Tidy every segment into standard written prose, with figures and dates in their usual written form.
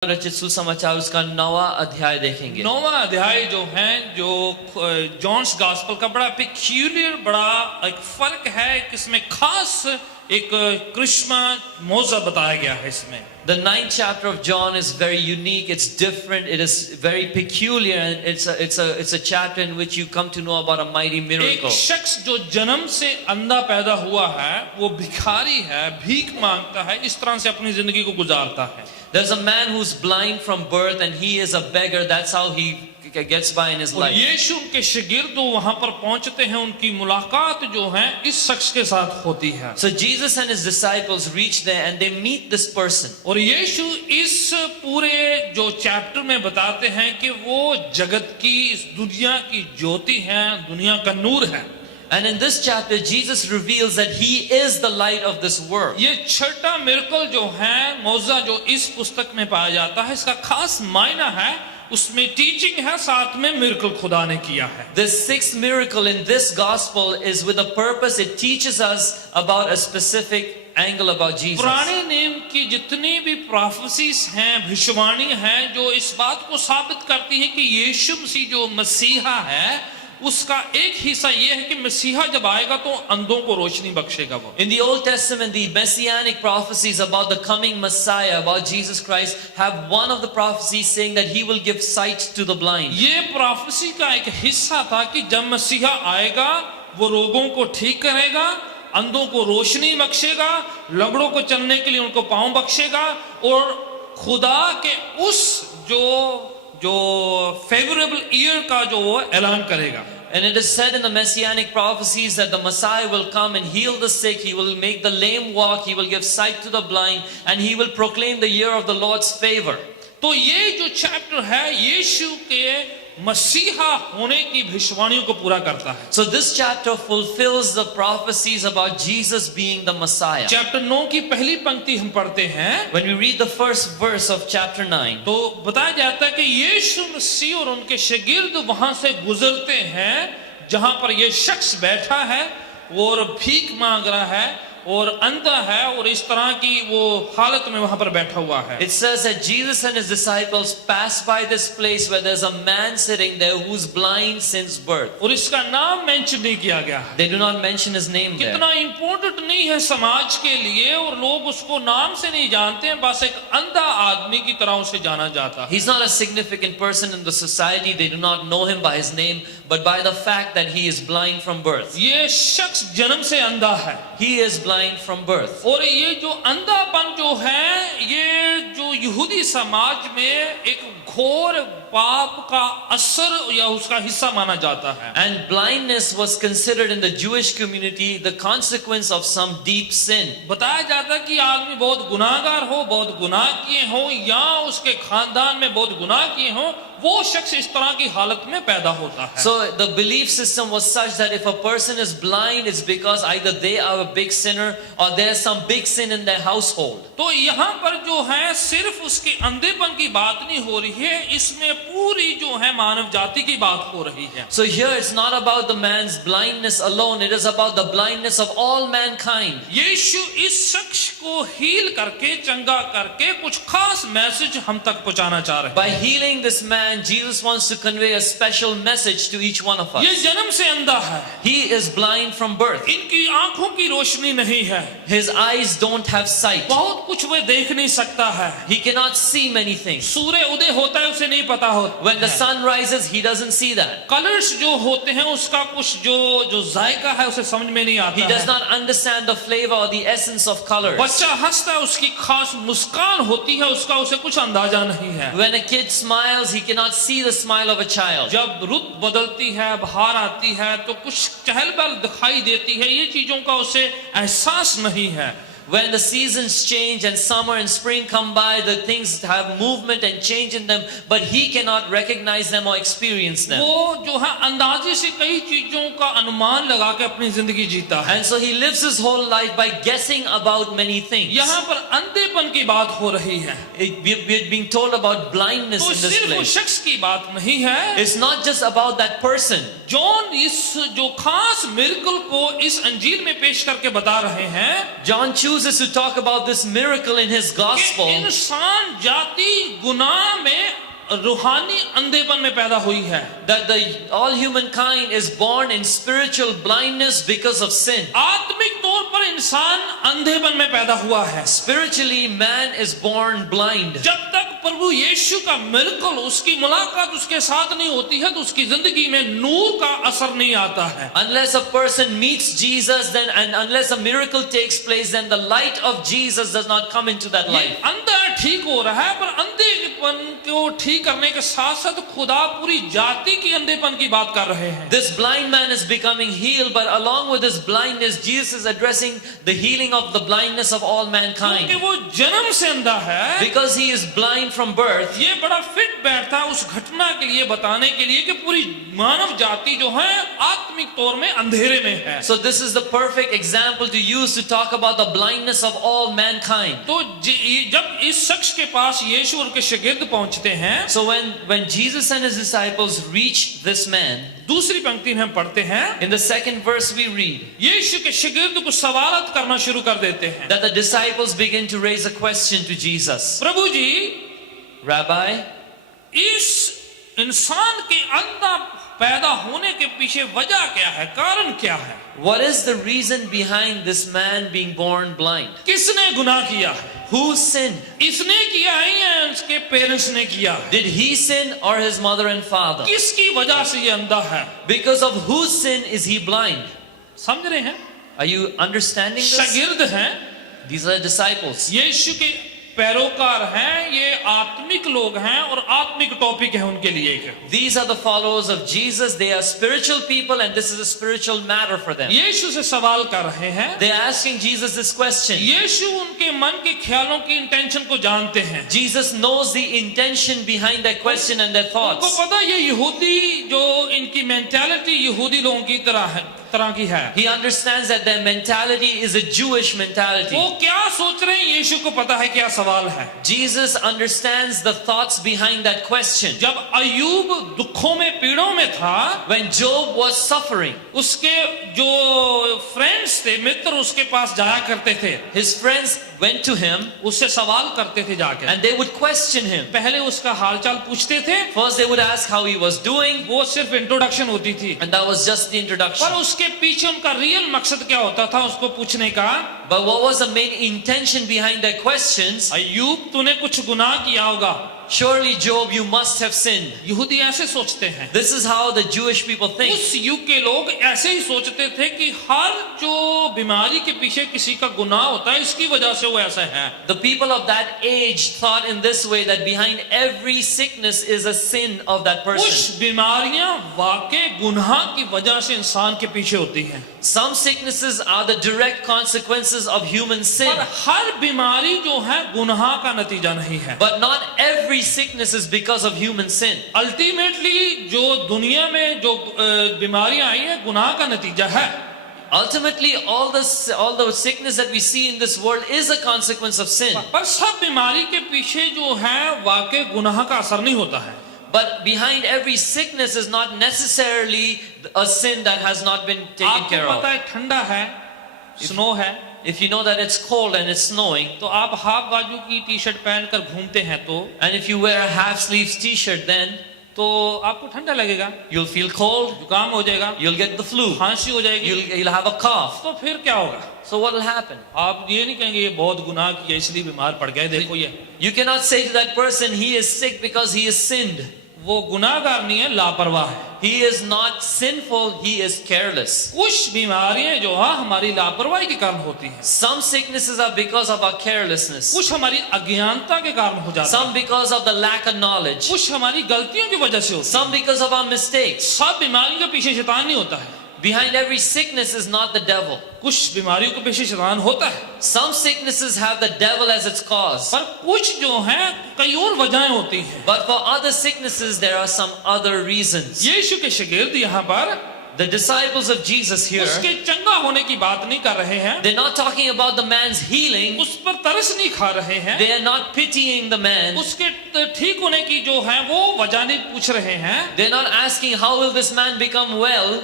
रचित सुसमाचार उसका 9वां अध्याय देखेंगे। 9वां अध्याय जो है, जो जॉन्स गॉस्पेल का बड़ा पिक्यूलियर, बड़ा एक फर्क है, इसमें खास एक कृष्मा मौजा बताया गया है इसमें। The 9th chapter of John is very unique. It's different. It is very peculiar, and it's a chapter in which you come to know about a mighty miracle. एक शख्स जो जन्म से अंधा पैदा हुआ है, वो भिखारी है, भीख मांगता है, इस तरह से अपनी जिंदगी को गुजारता है। There's a man who's blind from birth, and he is a beggar. That's how he gets by in his और life. यीशु के शागिर्द वहां पर पहुंचते हैं, उनकी मुलाकात जो है इस शख्स के साथ होती है। So Jesus and his disciples reach there, and they meet this person. और यीशु इस पूरे जो चैप्टर में बताते हैं कि वो जगत की, इस दुनिया की ज्योति है, दुनिया का नूर है। And in this chapter, Jesus reveals that he is the light of this world. ये छठा मिरेकल जो है, मौजा जो इस पुस्तक में पाया जाता है, इसका खास मायना है, उसमें टीचिंग है, साथ में मिरेकल खुदा ने किया है। The sixth miracle in this gospel is with a purpose. It teaches us about a specific angle about Jesus. पुराने नियम की जितनी भी प्रोफेसीज हैं, भविष्यवाणी हैं, जो इस बात को साबित करती है कि यीशु मसीह जो मसीहा है, उसका एक हिस्सा यह है कि मसीहा जब आएगा तो अंधों को रोशनी बख्शेगा वो। In the Old Testament, the messianic prophecies about the coming Messiah, about Jesus Christ, have one of the prophecies saying that he will give sight to the blind. ये प्रोफेसी का एक हिस्सा था कि जब मसीहा आएगा, वो रोगों को ठीक करेगा, अंधों को रोशनी बख्शेगा, लंगड़ों को चलने के लिए उनको पांव बख्शेगा, और खुदा के उस जो फेवरेबल ईयर का जो वो ऐलान करेगा। And it is said in the messianic prophecies that the Messiah will come and heal the sick, he will make the lame walk, he will give sight to the blind, and he will proclaim the year of the Lord's favor. तो ये जो chapter है, यीशु के मसीहा होने की भविष्यवाणियों को पूरा करता है। So this chapter fulfills the prophecies about Jesus being the Messiah. Chapter 9 की पहली पंक्ति हम पढ़ते हैं। When we read the first verse of chapter 9, तो बताया जाता है कि यीशु मसीह और उनके शागिर्द वहां से गुजरते हैं जहां पर यह शख्स बैठा है और भीख मांग रहा है और अंधा है, और इस तरह की वो हालत में वहां पर बैठा हुआ है। it says that Jesus and his disciples passed by this place where there's a man sitting there who's blind since birth. और इसका नाम मेंशन नहीं किया गया। They do not mention his name there. कितना इम्पोर्टेंट नहीं है समाज के लिए, और लोग उसको नाम से नहीं जानते हैं, बस एक अंधा आदमी की तरह उसे जाना जाता है। He's not a significant person in the society. They do not know him by his name, but by the fact that he is blind from birth. ये शख्स जन्म से अंधा है, He is blind from birth. और ये जो अंधापन जो है, ये जो यहूदी समाज में एक घोर पाप का असर या उसका हिस्सा माना जाता है। And blindness was considered in the Jewish community the consequence of some deep sin. बताया जाता है कि आदमी बहुत गुनाहगार हो, बहुत गुनाह किए हो, या उसके खानदान में बहुत गुनाह किए हो, वो शख्स इस तरह की हालत में पैदा होता है। So the belief system was such that if a person is blind, it's because either they are a big sinner or there's some big sin in their household. तो यहाँ पर जो है सिर्फ उसके अंधेपन की बात नहीं हो रही है, इसमें पूरी जो है मानव जाति की बात हो रही है। So here it's not about the man's blindness alone, it is about the blindness of all mankind. यीशु इस शख्स को हील करके, चंगा करके कुछ खास मैसेज हम तक पहुंचाना चाह रहे हैं। By healing this man, Jesus wants to convey a special message to each one of ये us. जन्म से अंधा है, He is blind from birth. इनकी आंखों की रोशनी नहीं है, His eyes don't have sight. बहुत कुछ वह देख नहीं सकता है। He cannot see many things. सूर्य उदय होता है उसे नहीं पता होता। When the sun rises, he doesn't see that. Colours जो होते हैं उसका कुछ जो जायका है उसे समझ में नहीं आता He does है। not understand the flavor or the essence of colors. बच्चा हंसता है, उसकी खास मुस्कान होती है, उसका उसे कुछ अंदाजा नहीं है। When a kid smiles, he cannot see the smile of a child. जब रुत बदलती है, बहार आती है, तो कुछ चहल पहल दिखाई देती है, ये चीजों का उसे एहसास नहीं है। When the seasons change and summer and spring come by, the things have movement and change in them, but he cannot recognize them or experience them. वो जो है अंदाजे से कई चीजों का अनुमान लगा के अपनी जिंदगी जीता है। And so he lives his whole life by guessing about many things. यहाँ पर अंधेपन की बात हो रही है, We're being told about blindness तो in this सिर्फ उस place. शख्स की बात नहीं है। It's not just about that person. John इस जो खास मिरेकल को इस अंजील में पेश करके बता रहे हैं, John chooses uses to talk about this miracle in his कि gospel इंसान जाति गुनाह में रूहानी अंधेपन में पैदा हुई है। that all humankind is born in spiritual blindness because of sin. आत्मिक तौर पर इंसान अंधेपन में पैदा हुआ है। Spiritually, man is born blind. जब तक प्रभु यीशु का मिरेकल, उसकी मुलाकात उसके साथ नहीं होती है तो उसकी जिंदगी में नूर का असर नहीं आता है। Unless a person meets Jesus, then and unless a miracle takes place, then the light of Jesus does not come into that ये life. अंधा ठीक हो रहा है, पर अंधेपन को ठीक करने के साथ साथ खुदा पूरी जाति की अंधेपन की बात कर रहे हैं। This blind man is becoming healed, but along with his blindness, Jesus is addressing the healing of the blindness of all mankind. क्योंकि वो जन्म से अंधा है, Because he is blind from birth, ये बड़ा फिट बैठता है उस घटना के लिए, बताने के लिए कि पूरी मानव जाति जो है आत्मिक तौर में अंधेरे में है। so this is the perfect example to use to talk about the blindness of all mankind. तो जब इस शख्स के पास यीशु और के शागिर्द पहुंचते हैं, So when Jesus and his disciples reach this man, दूसरी पंक्ति में हम पढ़ते हैं, in the second verse we read यीशु के शागिर्द को सवालत करना शुरू कर देते हैं। that the disciples begin to raise a question to Jesus. Prabhu ji, Rabbi, इस इंसान के अंधा पैदा होने के पीछे वजह क्या है, कारण क्या है? what is the reason behind this man being born blind? किसने गुनाह किया है? Who sinned? इसने किया है या उसके पेरेंट्स ने किया है? Did he sin or his mother and father? किसकी वजह से ये अंधा है? Because of whose sin is he blind? समझ रहे हैं? Are you understanding this? शागिर्द हैं, These are disciples. यीशु के पैरोकार हैं, ये आत्मिक लोग हैं और आत्मिक टॉपिक है उनके लिए एक। These are the followers of Jesus. They are spiritual people and this is a spiritual matter for them. यीशु से सवाल कर रहे हैं, They are asking Jesus this question. यीशु उनके मन के ख्यालों की इंटेंशन को जानते हैं। Jesus knows the intention behind their question and their उनको thoughts. पता है ये यहूदी जो इनकी मेंटालिटी यहूदी लोगों की तरह की है। He understands that their mentality is a Jewish mentality. वो क्या सोच रहे हैं यीशु को पता है क्या सवाल है। Jesus understands the thoughts behind that question. जब अय्यूब दुखों में पीड़ों में था, When Job was suffering, उसके जो फ्रेंड्स थे, मित्र उसके पास जाया करते थे, his friends went to him उससे सवाल करते थे जाके। and they would question him. पहले उसका हालचाल पूछते थे, First they would ask how he was doing, वो सिर्फ इंट्रोडक्शन होती थी, and that was just the introduction. पर उसके पीछे उनका रियल मकसद क्या होता था उसको पूछने का? But what was the main intention behind their questions? अय्यूब तूने कुछ गुनाह किया होगा। Surely, Job, you must have sinned. यहूदी ऐसे सोचते हैं। This is how the Jewish people think. उस युग के लोग ऐसे ही सोचते थे कि हर जो बीमारी के पीछे किसी का गुनाह होता है, इसकी वजह से वो ऐसा है। The people of that age thought in this way, that behind every sickness is a sin of that कुछ person. बीमारियां वाकई गुनाह की वजह से इंसान के पीछे होती हैं, Some sicknesses are the direct consequences of human sin. पर हर बीमारी जो है गुनाह का नतीजा नहीं है। But not every sickness is because of human sin. Ultimately जो दुनिया में जो बीमारियां आई है गुनाह का नतीजा है। Ultimately, all the sickness that we see in this world is a consequence of sin. पर सब बीमारी के पीछे जो है वाकई गुनाह का असर नहीं होता है। But behind every sickness is not necessarily a sin that has not been taken care आपको पता of. है ठंडा है, स्नो है, If you know that it's cold and it's snowing, तो आप हाफ बाजू की टी शर्ट पहनकर घूमते हैं तो and if you wear a half sleeves t-shirt, then तो आपको ठंडा लगेगा, you'll feel cold, जुकाम हो जाएगा, you'll get the flu, खांसी हो जाएगी, you'll have a cough. तो फिर क्या होगा? So what will happen? आप ये नहीं कहेंगे ये बहुत गुनाह किया इसलिए बीमार पड़ गए, देखो ये You cannot say to that person, he is sick because he has sinned. वो गुनाहगार नहीं है, लापरवाह है। He is not sinful, he is careless. कुछ बीमारियां जो है हमारी लापरवाही के कारण होती हैं, Some sicknesses are because of our carelessness. कुछ हमारी अज्ञानता के कारण हो जाती Some हैं, because of the lack of knowledge. कुछ हमारी गलतियों की वजह से होती हैं। Some because of our mistakes. सब बीमारियों के पीछे शैतान नहीं होता है, Behind every sickness is not the devil. कुछ बीमारियों के पीछे शैतान होता है, Some sicknesses have the devil as its cause. पर कुछ जो है कई और वजहें होती हैं। But for other sicknesses, there are some other reasons. यीशु के शागिर्द यहाँ पर The disciples of Jesus here, उसके चंगा होने की बात नहीं कर रहे हैं, they're not talking about the man's healing. उस पर तरस नहीं खा रहे हैं, They are not pitying the man. उसके ठीक होने की जो है वो वजह नहीं पूछ रहे हैं। They're not asking how will this man become well.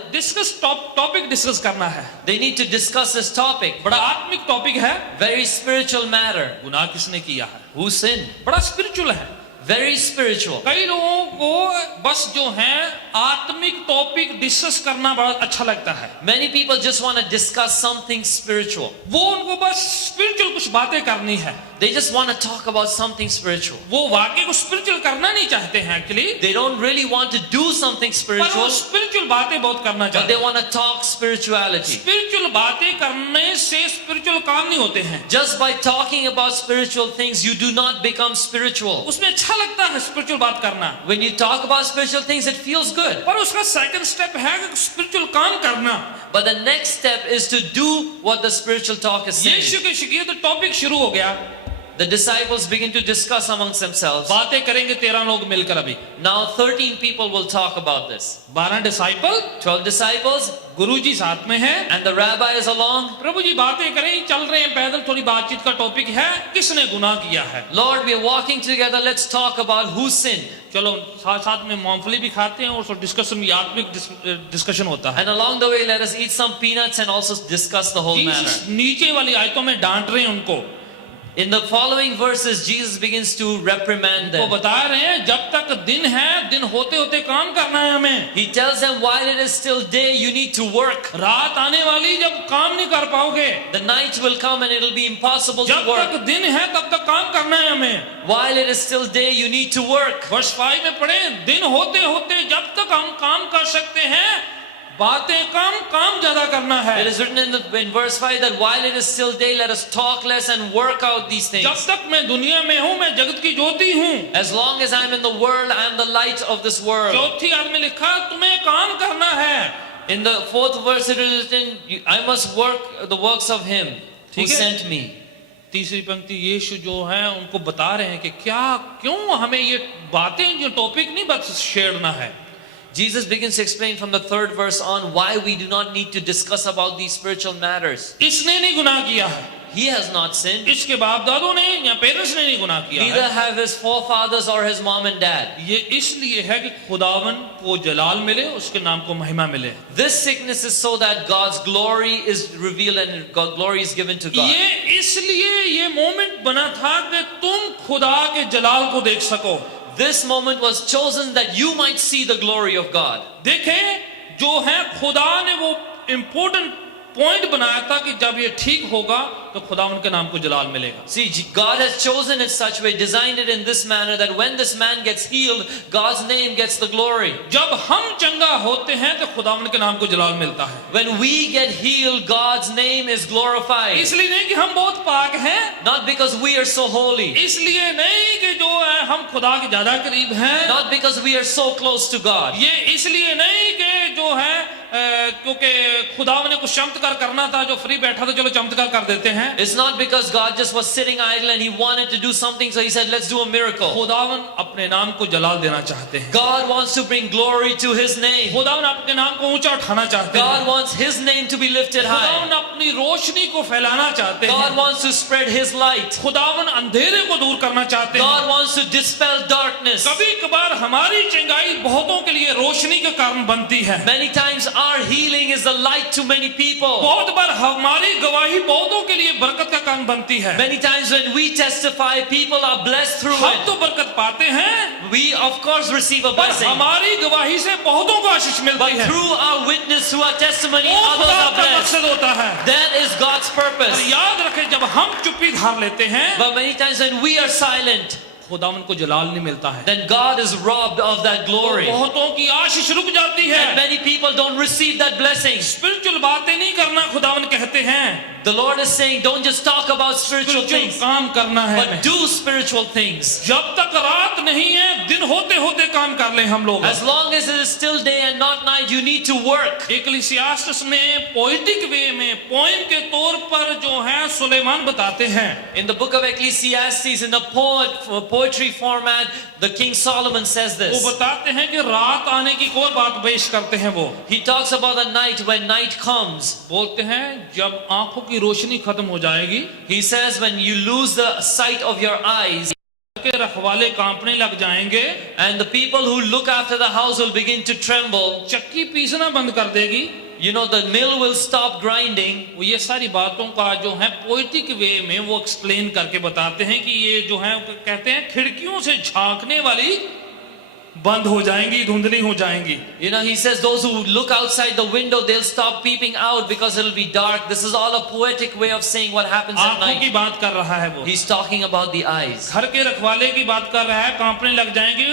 Topic discuss करना है, They need to discuss this topic. बड़ा आत्मिक टॉपिक है। Very spiritual matter. गुनाह किसने किया है, Who sinned? बड़ा स्पिरिचुअल है। Very spiritual. कई लोगों को बस जो है आत्मिक टॉपिक डिस्कस करना बड़ा अच्छा लगता है। Many people just want to discuss something spiritual. वो उनको बस स्पिरिचुअल कुछ बातें करनी है। They just want to talk about something spiritual. वो वाकई को स्पिरिचुअल करना नहीं चाहते हैं actually, They don't really want to do something पर वो spiritual, स्पिरिचुअल बातें बहुत करना but चाहते they हैं। want to talk spirituality. Spiritual बातें करने से स्पिरिचुअल काम नहीं होते हैं। Just by talking about spiritual things, you do not become spiritual. उसमें अच्छा लगता है स्पिरिचुअल बात करना, When you talk about spiritual things, it feels good. पर उसका सेकंड स्टेप है कि स्पिरिचुअल काम करना। But the next step is to do what the spiritual talk is saying. यीशु के शिकायत तो टॉपिक शुरू हो गया, The disciples begin to discuss amongst themselves. बातें करेंगे 13 लोग मिलकर। अभी Now 13 people will talk about this. 12 disciple, 12 disciples गुरुजी साथ में है, and the rabbi is along. प्रभु जी बातें करें, चल रहे हैं पैदल, थोड़ी बातचीत का टॉपिक है किसने गुनाह किया है। Lord, we are walking together. Let's talk about who sinned. चलो साथ साथ में मूंगफली भी खाते हैं और डिस्कशन भी आत्मिक डिस्कशन होता है। And along the way, let us eat some peanuts and also discuss the whole matter. Jesus नीचे वाली आयतों में डांट रहे हैं उनको, In the following verses, Jesus begins to reprimand वो them. बता रहे हैं जब तक दिन है, दिन होते होते काम करना है हमें। He tells them, while it is still day, you need to work. रात आने वाली जब काम नहीं कर पाओगे, The night will come and it will be impossible to जब work. तक दिन है तब तक काम करना है हमें। While it is still day, you need to work. वर्ष 5 में पढ़े, दिन होते होते जब तक हम काम कर सकते हैं, बातें कम, काम ज्यादा करना है। It is written in verse 5 that while it is still day, let us talk less and work out these जब things. तक मैं दुनिया में हूँ, मैं जगत की ज्योति हूँ। As long as I am in the world, I am the light of this world. चौथी आयत में लिखा तुम्हें काम करना है। In the 4th verse, it is written, I must work the works of Him who ठीक है। sent me. तीसरी पंक्ति, यीशु जो है उनको बता रहे हैं कि क्या क्यों हमें ये बातें, जो टॉपिक नहीं बस छेड़ना है। Jesus begins to explain from the 3rd verse on why we do not need to discuss about these spiritual matters. इसने नहीं गुनाह किया है, He has not sinned. इसके बाप दादों ने या पेरेंट्स ने नहीं गुनाह किया Neither है। have his forefathers or his mom and dad. ये इसलिए है कि खुदावन को जलाल मिले, उसके नाम को महिमा मिले। This sickness is so that God's glory is revealed and God's glory is given to God. ये इसलिए ये मोमेंट बना था कि तुम खुदा के जलाल को देख सको। This moment was chosen that you might see the glory of God. देखें, जो है खुदा ने वो इम्पोर्टेंट पॉइंट बनाया था कि जब ये ठीक होगा तो खुदा उनके नाम को जलाल मिलेगा। See, God has chosen it such way, designed it in this manner that when this man gets healed, God's name gets the glory. जब हम चंगा होते हैं तो खुदा उनके नाम को जलाल मिलता है। When we get healed, God's name is glorified. इसलिए नहीं कि हम बहुत पाक हैं, Not because we are so holy, इसलिए नहीं कि जो है हम खुदा के ज्यादा करीब हैं, not because we are so close to God, ये इसलिए नहीं कि जो है क्योंकि खुदा ने कुछ चमत्कार करना था, जो फ्री बैठा था चलो चमत्कार कर देते हैं। It's not because God just was sitting idle and He wanted to do something, so He said, let's do a miracle. खुदावन अपने नाम को जलाल देना चाहते हैं। God wants to bring glory to His name. खुदावन अपने नाम को ऊंचा उठाना चाहते God हैं। wants His name to be lifted high. खुदावन अपनी रोशनी को फैलाना चाहते God हैं। wants to spread His light. खुदावन अंधेरे को दूर करना चाहते हैं। God wants to dispel darkness. कभी कभार हमारी चंगाई बहुतों के लिए रोशनी के कारण बनती है। Many times our healing is the light to many people. बहुत बार हमारी गवाही बहुतों के लिए बरकत का कारण बनती है। Many times when we testify, people are blessed through हम it. तो बरकत पाते हैं, We of course receive a पर blessing. हमारी गवाही से बहुतों को आशीष But मिलती है। through our witness, through our testimony, वो others खुदा are का blessed. मकसद होता है। That is God's पर purpose. याद रखें, जब हम चुप्पी धार लेते हैं, But many times when we are silent, खुदावन को जलाल नहीं मिलता है। then God is robbed of that glory. बहुतों की आशीष रुक जाती है। And many people don't receive that blessing. Spiritual बातें नहीं करना खुदावन कहते हैं, The Lord is saying, don't just talk about spiritual spiritual things, काम करना है। but do spiritual things. जब तक रात नहीं है, दिन होते होते काम कर ले हम लोग। As long as it is still day and not night, you need to work. इक्लेसियास्टिस में पोएटिक वे में पोएम के तौर पर जो है सुलेमान बताते हैं। In the book of Ecclesiastes, in the poetry format, the King Solomon says वो this. बताते हैं कि रात आने की कोई बात पेश करते हैं। वो He talks about the night when night comes. बोलते हैं जब आंखों की रोशनी खत्म हो जाएगी, He says when you lose the sight of your eyes, के रखवाले कांपने लग जाएंगे, and the people who look after the house will begin to tremble. चक्की पीसना बंद कर देगी। You know, the mill will stop grinding. वो ये सारी बातों का जो है पोइटिक वे में वो एक्सप्लेन करके बताते हैं कि ये जो है कहते हैं खिड़कियों से झांकने वाली बंद हो जाएंगी, धुंधली हो जाएंगी। You know, he says those who look outside the window, they'll stop peeping out because it'll be dark. This is all a poetic way of saying what happens at आंखों की night. बात कर रहा है वो। He's talking about the eyes. घर के रखवाले की बात कर रहा है, कांपने लग जाएंगे,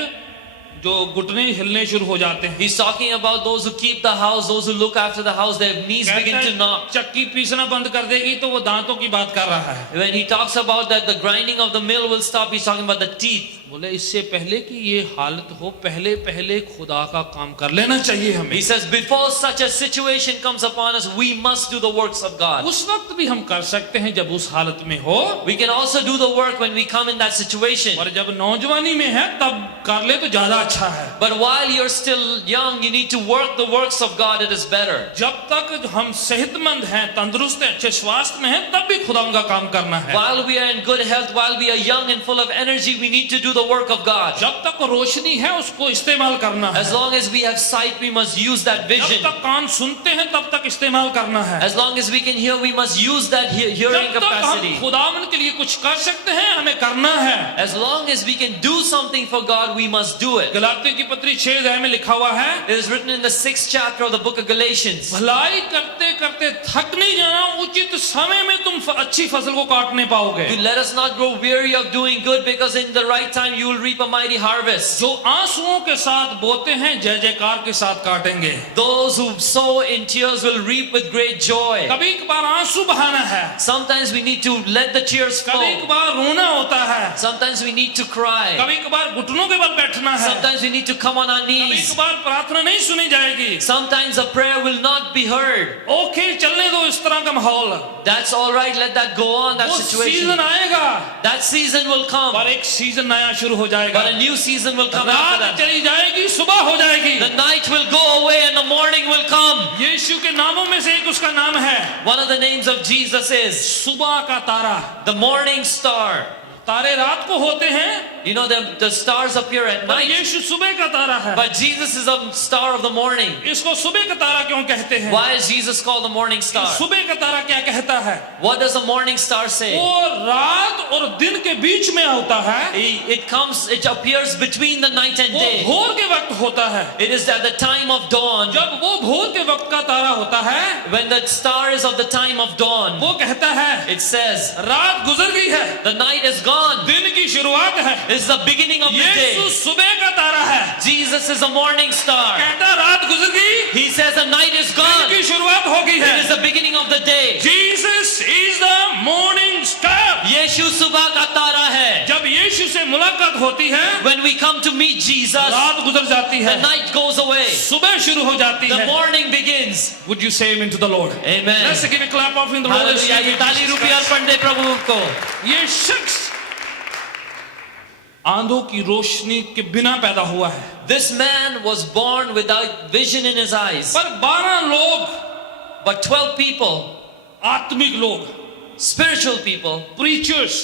जो घुटने हिलने शुरू हो जाते हैं। He's talking about those who keep the house, those who look after the house, their knees begin to knock. चक्की पीसना बंद कर देगी तो वो दांतों की बात कर रहा है। When he talks about that the grinding of the mill will stop, he's talking about the teeth. बोले इससे पहले कि ये हालत हो, पहले पहले खुदा का काम कर लेना चाहिए हमें। He says before such a situation comes upon us, we must do the works of God. उस वक्त भी हम कर सकते हैं जब उस हालत में हो, We can also do the work when we come in that situation. और जब नौजवानी में है तब कर ले तो ज्यादा अच्छा है। But while you're still young, you need to work the works of God. It is better. जब तक हम सेहतमंद हैं, तंदुरुस्त हैं, अच्छे स्वास्थ्य में हैं, तब भी खुदा का काम करना है। While we are in good health, while we are young and full of energy, we need to do the work of God. जब तक रोशनी है उसको इस्तेमाल करना है। As long as we have sight, we must use that जब vision. तक कान सुनते हैं तब तक इस्तेमाल करना है। As long as we can hear, we must use that hearing जब तक हम capacity. खुदावन के लिए कुछ कर सकते हैं हमें करना है। As long as we can do something for God, we must do it. गलातियों की पत्री 6 अध्याय में लिखा हुआ है, It is written in the 6th chapter of the book of Galatians. भलाई करते करते थक नहीं जाना, उचित समय में तुम अच्छी फसल को काटने पाओगे। To let us not grow weary of doing good, because in the right time you will reap a mighty harvest. जो आंसुओं के साथ बोते हैं जय जयकार के साथ काटेंगे। Those who sow in tears will reap with great joy. कभी कभार आंसू बहाना है, Sometimes we need to let the tears कभी flow. कभार रोना होता है, Sometimes we need to cry. कभी कभार घुटनों के बल बैठना है, Sometimes we need to come on our कभी knees. कभार प्रार्थना नहीं सुनी जाएगी। Sometimes a prayer will not be heard. Okay, चलने दो इस तरह का माहौल। That's all right. Let that go on. That वो situation. सीजन आएगा, That season will come. और एक सीजन नया शुरू हो जाएगा। But a new season will come after रात that. चली जाएगी, सुबह हो जाएगी। The night will go away and the morning will come. यीशु के नामों में से एक उसका नाम है One of the names of Jesus is सुबह का तारा। the morning star. तारे रात को होते हैं, You know, the stars appear at पर night. यीशु सुबह का तारा है। But Jesus is a star of the morning. इसको सुबह का तारा क्यों कहते हैं? Why is Jesus called the morning star? सुबह का तारा क्या कहता है? What does the morning star say? वो रात और दिन के बीच में होता है। It appears between the night and वो day. भोर के वक्त होता है। It is at the time of dawn. जब वो भोर के वक्त का तारा होता है, When the star is of the time of dawn, वो कहता है it says, रात गुजर गई है, the night is gone. दिन की शुरुआत है। This is the beginning of the Yeshu day. सुबह का तारा है, Jesus is a morning star. कहता रात गुजर गई, He says the night is दिन gone. की शुरुआत हो गई है। It is the beginning of the day. Jesus is the morning star। यीशु सुबह का तारा है. जब यीशु से मुलाकात होती है, When we come to meet Jesus, रात गुजर जाती है, the night goes away. सुबह शुरू हो जाती The है। morning begins. Would you say amen to the Lord? Amen. Let's give a clap offering the Lord. Hallelujah. ये ताली रूपी अर्पण दे प्रभु को. ये शख्स आंधों की रोशनी के बिना पैदा हुआ है, This man was born without vision in his eyes. पर 12 लोग, But 12 people, आत्मिक लोग, spiritual people, प्रीचर्स,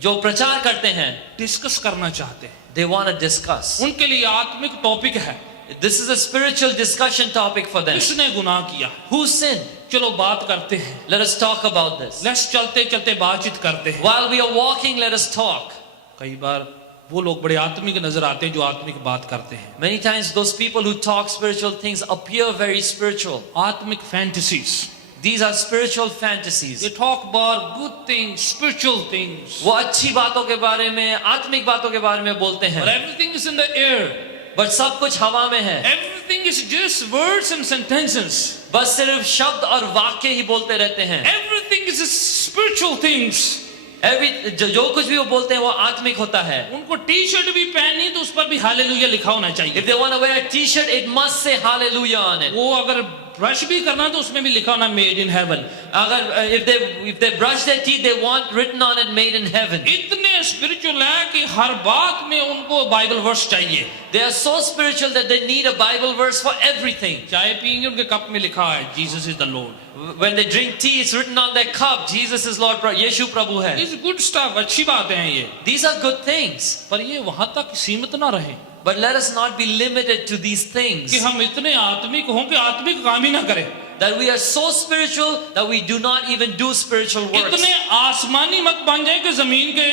जो प्रचार करते हैं, डिस्कस करना चाहते हैं। they want to discuss. उनके लिए आत्मिक टॉपिक है, This is a spiritual discussion topic for them. किसने गुनाह किया? Who sinned? चलो बात करते हैं। Let us talk about this. Let's चलते चलते बातचीत करते हैं। While we are walking, let us talk. कई बार वो लोग बड़े आत्मिक नजर आते हैं जो आत्मिक बात करते हैं। Many times those people who talk spiritual things appear very spiritual. आत्मिक fantasies, These are spiritual they fantasies. talk about good things, spiritual things, वो अच्छी बातों के बारे में, आत्मिक बातों के बारे में बोलते but हैं. everything is in the air, But सब कुछ हवा में है. everything is just words and sentences, बस सिर्फ शब्द और वाक्य ही बोलते रहते हैं. everything is spiritual things। जो कुछ भी वो बोलते हैं वो आत्मिक होता है. उनको टी शर्ट भी पहननी तो उस पर भी हालेलुया लिखा होना चाहिए। If they want to wear a t-shirt, it must say hallelujah on it. वो अगर ब्रश भी करना तो उसमें भी लिखा होना मेड इन हेवन। अगर if they brush their teeth, they want written on it, made in heaven. इतने स्पिरिचुअल है कि हर बात में उनको बाइबल वर्स चाहिए। They are so spiritual that they need a Bible verse for everything. चाय पियेंगे उनके कप में लिखा है Jesus is the Lord. When they drink tea, it's written on their cup, Jesus is Lord, यीशु प्रभु है. Is good stuff, अच्छी बातें हैं ये, These are good things. पर ये वहां तक सीमित ना रहे But let us not be limited to these things. कि हम इतने आत्मिक हों कि आत्मिक काम ही ना करें, That we are so spiritual that we do not even do spiritual works. इतने आसमानी मत बन जाए कि जमीन के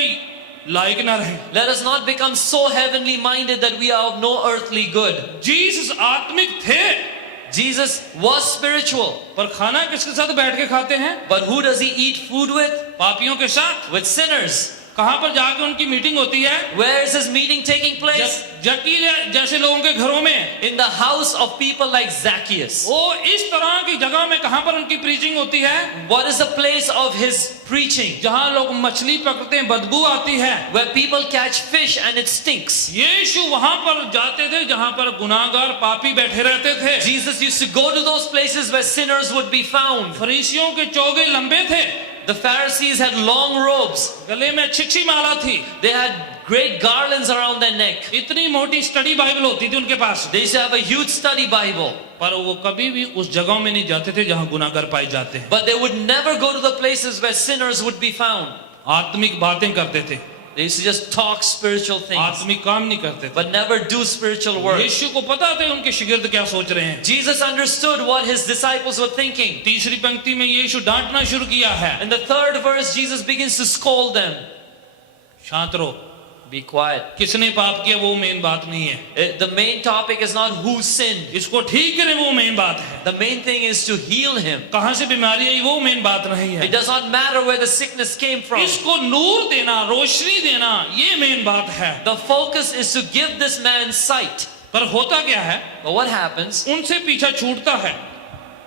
लायक ना रहे। Let us not become so heavenly minded that we are of no earthly good. Jesus आत्मिक थे, Jesus was spiritual. पर खाना किसके साथ बैठ के खाते हैं? But who does he eat food with? पापियों के साथ। With sinners. कहां पर जाके उनकी मीटिंग होती है? Where is his meeting taking place? जक्किया जैसे लोगों के घरों में, In the house of people like Zacchaeus. वो इस तरह की जगह में कहां पर उनकी प्रीचिंग होती है? What is the place of his preaching? जहां लोग मछली पकड़ते हैं, बदबू आती है, Where people catch fish and it stinks. यीशु वहां पर जाते थे जहां पर गुनाहगार पापी बैठे रहते थे। Jesus used to go to those places where sinners would be found. फरीसियों के चोगे लंबे थे, The Pharisees had long robes. गले में अच्छी माला थी, They had great garlands around their neck. इतनी मोटी स्टडी बाइबल होती थी उनके पास, They used to have a huge study Bible. पर वो कभी भी उस जगह में नहीं जाते थे जहां गुनाहगार पाए जाते हैं। But they would never go to the places where sinners would be found. आत्मिक बातें करते थे, They used to just talk spiritual things, आत्मिक काम नहीं करते थे। but never do spiritual work. यीशु को पता था उनके शिगिर्द क्या सोच रहे हैं। Jesus understood what his disciples were thinking. तीसरी पंक्ति में यीशु डांटना शुरू किया है, In the third verse, Jesus begins to scold them. शांत रहो, Be quiet. किसने पाप किया वो मेन बात नहीं है, The main topic is not who sinned. इसको ठीक करें वो मेन बात है, The main thing is to heal him. कहां से बीमारी आई वो मेन बात नहीं है, It does not matter where the sickness came from. इसको नूर देना, रोशनी देना, ये मेन बात है। The focus is to give this man sight. पर होता क्या है, But what happens? उनसे पीछा छूटता है।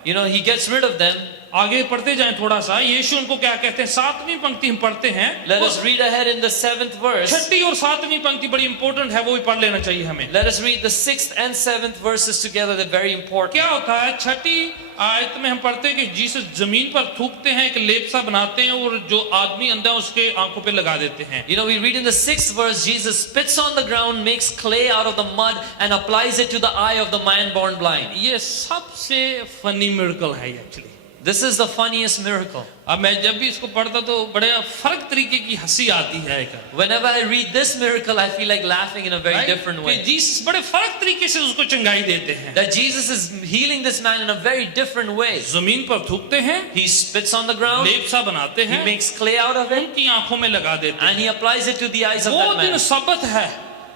You know, he gets rid of them. आगे पढ़ते जाएं थोड़ा सा, यीशु उनको क्या कहते हैं, 7वीं पंक्ति हम पढ़ते हैं। Let us read ahead in the 7th verse. 6ठी और 7वीं पंक्ति बड़ी इंपॉर्टेंट है, वो भी पढ़ लेना चाहिए हमें। Let us read the 6th and 7th verses together. They're very important. क्या होता है, 6ठी आयत में हम पढ़ते हैं कि जीसस जमीन पर थूकते हैं, एक लेप सा बनाते हैं और जो आदमी अंधा उसके आंखों पे लगा देते हैं। You know, we read in the 6th verse, Jesus spits on the ground, makes clay out of the mud, and applies it to the eye of the man born blind. ये सबसे फनी मिरेकल है actually. This is the funniest miracle. अब मैं जब भी इसको पढ़ता तो बड़े फर्क तरीके की हंसी आती है। Whenever I read this miracle, I feel like laughing in a very different कि way. जीसस बड़े फर्क तरीके से उसको चंगाई देते हैं। That Jesus is healing this man in a very different way. जमीन पर थूकते हैं, He spits on the ground, लेप सा बनाते he हैं, makes clay out of it, उनकी आंखों में लगा देते हैं। and he applies it to the eyes of वो that दिन man. सबत है।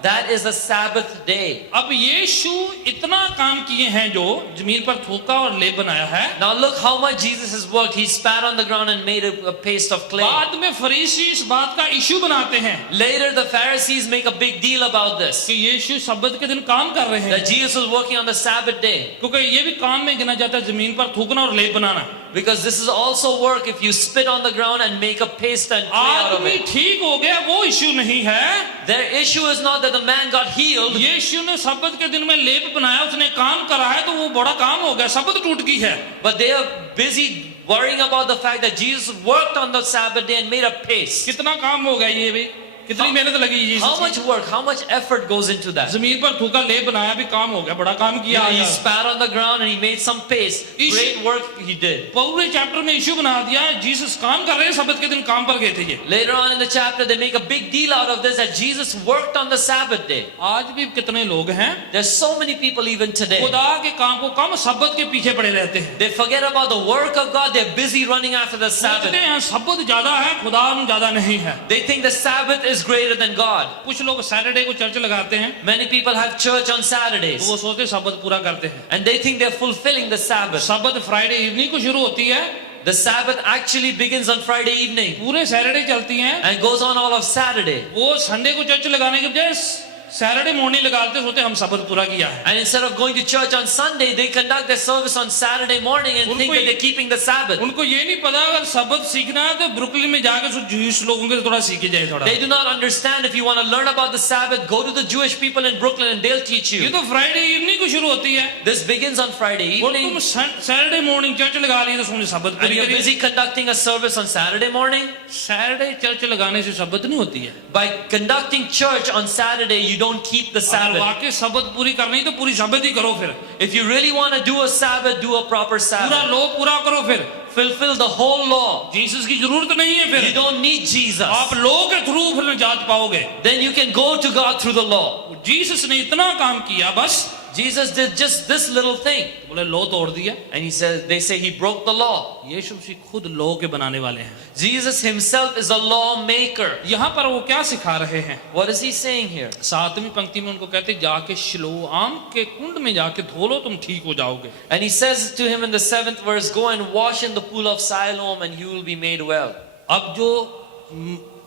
That is the Sabbath day. अब यीशु इतना काम किए हैं, जो जमीन पर थूका और लेप बनाया है। Now look how much Jesus has worked. He spat on the ground and made a paste of clay. बाद में फरीसी इस बात का इशू बनाते हैं Later the Pharisees make a big deal about this. कि यीशु सब्बत के दिन काम कर रहे हैं, That Jesus was working on the Sabbath day. क्योंकि ये भी काम में गिना जाता है, जमीन पर थूकना और लेप बनाना। Because this is also work if you spit on the ground and make a paste and clay out of आदमी it. ठीक हो गया वो इशू नहीं है। Their issue is not that the man got healed. यीशु ने सब्बत के दिन में लेप बनाया, उसने काम करा है, तो वो बड़ा काम हो गया, सब्बत टूट गई है। But they are busy worrying about the fact that Jesus worked on the Sabbath day and made a paste. कितना काम हो गया ये भी, कितनी मेहनत लगी How Yeshu much work, how much effort goes into that? जमीन पर थूका लेप बनाया भी काम हो गया, बड़ा काम You किया। know, he spat on the ground and he made some paste. Great work he did. पूरे चैप्टर में इशू बना दिया, जीसस काम कर रहे हैं, सब्बत के दिन काम पर गए थे ये। Later on in the chapter, they make a big deal out of this that Jesus worked on the Sabbath day. आज भी कितने लोग हैं There's so many people even today. खुदा के काम को कम सब्बत के पीछे पड़े रहते हैं। They forget about the work of God. They're busy running after the Sabbath. सोचते हैं सब्बत ज्यादा है, खुदा ज्यादा नहीं है। They think the Sabbath is greater than God. कुछ लोग सैटरडे को चर्च लगाते हैं, Many people have church on तो Saturdays वो सोचते हैं सब्बत पूरा करते हैं। and they think they're fulfilling the Sabbath. सब्बत Friday evening को शुरू होती है, The Sabbath actually begins on Friday evening पूरे सैटरडे चलती है। and goes on all of Saturday. वो संडे को चर्च लगाने के बजाय सैटरडे मॉर्निंग लगाते सोते हम सबक पूरा किया है। And instead of going to church on Sunday, they conduct their service on Saturday morning and think that they're keeping the Sabbath. उनको ये नहीं पता अगर सबक सीखना है तो ब्रुकलिन में जाकर जूस लोगों के थोड़ा सीखे जाए थोड़ा। They do not understand if you want to learn about the Sabbath, go to the Jewish people in Brooklyn and they'll teach ये you. तो फ्राइडे इवनिंग को शुरू होती है This begins on Friday और evening तुम सैटरडे मॉर्निंग चर्च लगा लिए तो सोचे सबक and पूरी you're करिए। busy conducting a service on Saturday morning. Saturday church लगाने से सबक नहीं होती है। By conducting church on Saturday, you don't keep the अगर Sabbath. वाकई सबक पूरी करनी तो पूरी सबक ही करो फिर। If you really want to do a Sabbath, do a proper पूरा Sabbath. लो पूरा करो फिर। Fulfill the whole law. Jesus की जरूरत नहीं है You फिर। don't need Jesus. आप लो के थ्रू फिर निजात पाओगे। Then you can go to God through the law. Jesus ने इतना काम किया बस, Jesus did just this little thing. बोले लो तोड़ दिया। And they say he broke the law. यीशु मसीह खुद लो के बनाने वाले हैं। Jesus himself is a lawmaker. यहाँ पर वो क्या सिखा रहे हैं? What is he saying here? 7वीं पंक्ति में उनको कहते जाके शिलोआम के कुंड में जाके धो लो तुम ठीक हो जाओगे। And he says to him in the 7th verse, go and wash in the pool of Siloam and you will be made well. अब जो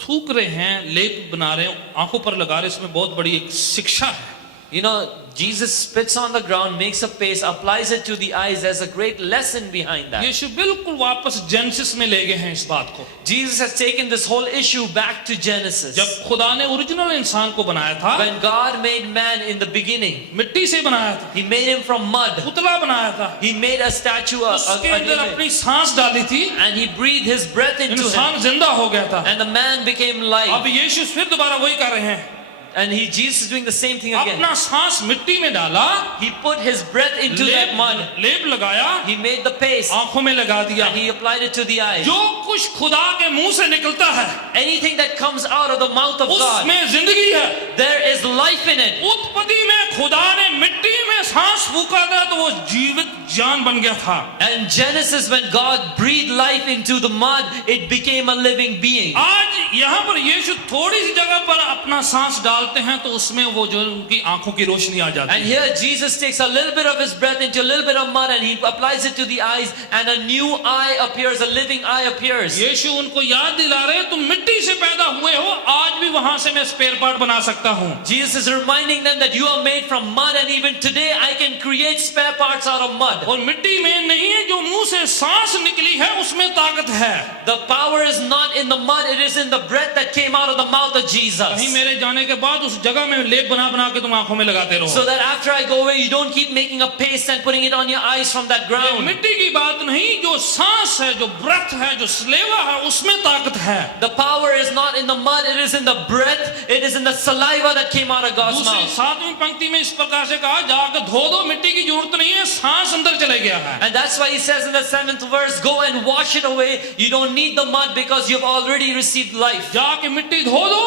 थूक रहे हैं, लेप बना रहे हैं, आंखों पर लगा रहे हैं, इसमें बहुत बड़ी एक शिक्षा है। You know, Jesus spits on the ground, makes a paste, applies it to the eyes. There's a great lesson behind that. यीशु बिल्कुल वापस जेनेसिस में ले गए हैं इस बात को। Jesus has taken this whole issue back to Genesis. जब खुदा ने ओरिजिनल इंसान को बनाया था, When God made man in the beginning, मिट्टी से बनाया था, he made him from mud. पुतला बनाया था, He made a statue, उसके an अंदर image, अपनी सांस डाली थी, and he breathed his breath into him. इंसान जिंदा हो गया था। And the man became life. अब यीशु फिर दोबारा वही कर रहे हैं। And Jesus is doing the same thing again. अपना सांस मिट्टी में डाला, He put his breath into that mud. लेप लगाया, He made the paste. आंखों में लगा दिया। And he applied it to the eyes. जो कुछ खुदा के मुंह से निकलता है, Anything that comes out of the mouth of God, उसमें जिंदगी है। there is life in it. उत्पत्ति में खुदा ने मिट्टी में सांस फूका था तो वो जीवित जान बन गया था। And Genesis, when God breathed life into the mud, it became a living being. आज यहाँ पर यीशु थोड़ी सी जगह पर अपना सांस डालते हैं तो उसमें वो जो उनकी आंखों की रोशनी आ जाती And है। here Jesus takes a little bit of his breath into a little bit of mud and he applies it to the eyes and a new eye appears, a living eye appears. यीशु उनको याद दिला रहे तुम मिट्टी से पैदा हुए हो, आज भी वहां से मैं स्पेयर पार्ट बना सकता हूँ। Jesus is reminding them that you are made from mud and even today I can create spare parts out of mud. और मिट्टी में नहीं है, जो मुंह से सांस निकली है उसमें ताकत है। The power is not in the mud, it is in the breath that came out of the mouth of कहीं Jesus. मेरे जाने के बाद उस जगह में लेप बना बना के तुम आंखों में लगाते रहो। So that after I go away, you don't keep making a paste and putting it on your eyes from that ये ground. मिट्टी की बात नहीं, जो सांस है, जो ब्रेथ है, जो स्लेवा है, उसमें ताकत है। The power is not in the mud, it is in the breath, it is in the saliva that came out of God's दूसरी mouth. 7वीं पंक्ति में इस प्रकार से कहा जाकर धो दो, मिट्टी की जरूरत नहीं है, सांस अंदर चले गया है। And that's why he says in the 7th verse, go and wash it away. You don't need the mud because you've already received life. जाके मिट्टी धो दो,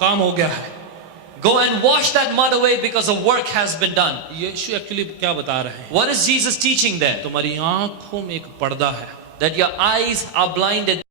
काम हो गया है। Go and wash that mud away because the work has been done. यीशु actually क्या बता रहे हैं? What is Jesus teaching there? तुम्हारी आंखों में एक पर्दा है, That your eyes are blinded.